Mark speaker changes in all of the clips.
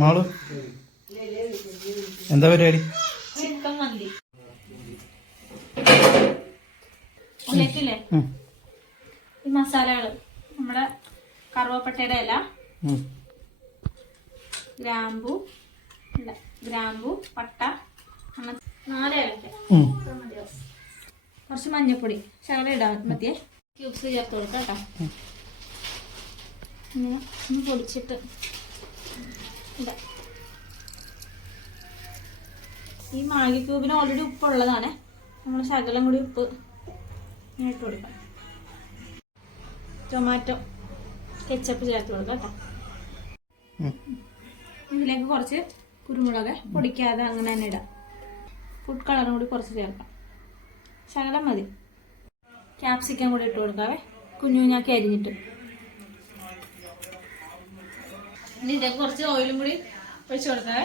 Speaker 1: മാളു? എന്താ പരിപാടി?
Speaker 2: ചിക്കൻ മന്തി. ഉള്ളിലേക്കില്ലേ ഈ മസാലകൾ നമ്മുടെ കറുവപ്പട്ടയുടെ ഇല ഗ്രാമ്പു ഗ്രാമ്പു പട്ട അങ്ങനെ നാല്. കുറച്ച് മഞ്ഞപ്പൊടി. ശകല ഇടാൻ മതിയെ. ക്യൂബ്സ് ചേർത്ത് കൊടുക്കാം കേട്ടോ. ഒന്ന് പൊടിച്ചിട്ട് ഈ മാഗി ക്യൂബിന് ഓൾറെഡി ഉപ്പുള്ളതാണ്. നമ്മൾ ശകലം കൂടി ഉപ്പ് ഇട്ട് കൊടുക്കാം. ടൊമാറ്റോ കെച്ചപ്പ് ചേർത്ത് കൊടുക്കാം കേട്ടോ. ഇതിലേക്ക് കുറച്ച് കുരുമുളക് പൊടിക്കാതെ അങ്ങനെ തന്നെ ഇടാം. ഫുഡ് കളറും കൂടി കുറച്ച് ചേർക്കാം. ശകലം മതി. ക്യാപ്സിക്കം കൂടി ഇട്ട് കൊടുക്കാവേ. കുഞ്ഞു കുഞ്ഞാക്കി അരിഞ്ഞിട്ട്. ഇനി ഇതിലേക്ക് കുറച്ച് ഓയിലും കൂടി ഒഴിച്ചു കൊടുക്കാവേ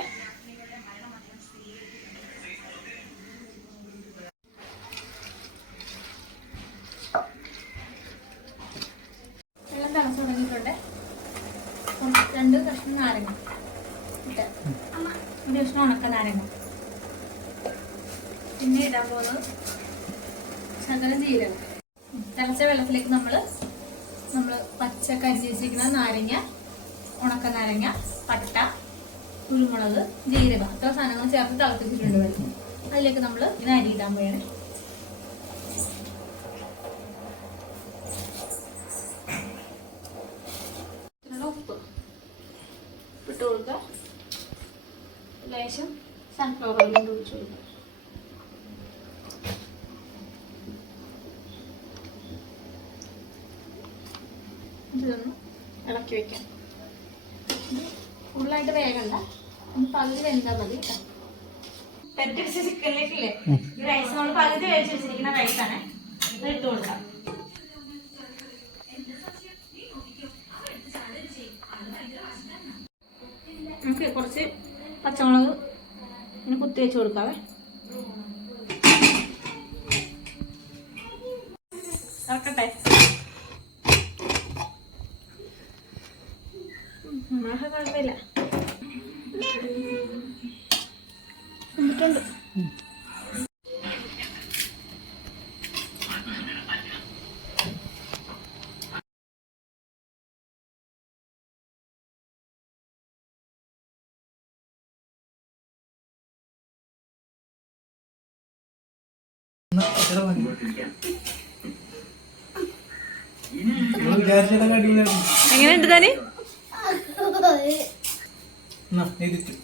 Speaker 2: വെള്ളം തിളച്ച് തുടങ്ങിയിട്ടുണ്ട്. രണ്ട് കഷ്ണം നാരങ്ങ ഒരു കഷ്ണം ഉണക്ക നാരങ്ങ. പിന്നെ ഇടാൻ പോകുന്നത് ശകല ജീരകം. തിളച്ച വെള്ളത്തിലേക്ക് നമ്മൾ നമ്മൾ പച്ച വെച്ചിരിക്കുന്ന നാരങ്ങ ഉണക്ക നാരങ്ങ പട്ട കുരുമുളക് ജീരകം. അത്ര സാധനങ്ങൾ ചേർത്ത് തിളപ്പിച്ചിട്ടുണ്ട് വരും അതിലേക്ക് നമ്മൾ ഇങ്ങനെ അരി ഇടാൻ പോയാണ് ഉപ്പ് ഇട്ട് കൊടുക്കുക. ലേശം സൺഫ്ലവർ ഓയിലും കൂടി ഒഴിച്ച് കൊടുക്കുക. ഇതൊന്ന് ഇളക്കി വെക്കാം. ഫുള്ളായിട്ട് വേഗണ്ട. പകുതി വെന്താൽ മതി കേട്ടോ പെറ്റടിച്ച ചിക്കനിലേക്കില്ലേ? ഈ റൈസ് നമ്മൾ പകുതി വേവിച്ച് വെച്ചിരിക്കുന്ന റൈസാണ് ഇത് ഇട്ട് കൊടുക്കാം. നമുക്ക് കുറച്ച് പച്ചമുളക് ഇങ്ങനെ കുത്തി വെച്ച് കൊടുക്കാവേ. ഇറക്കട്ടെ. കുഴപ്പമില്ല. എന്നിട്ടുണ്ട്. എങ്ങനെയുണ്ട് താന്
Speaker 1: എന്നാ, നീ തിരിച്ചു.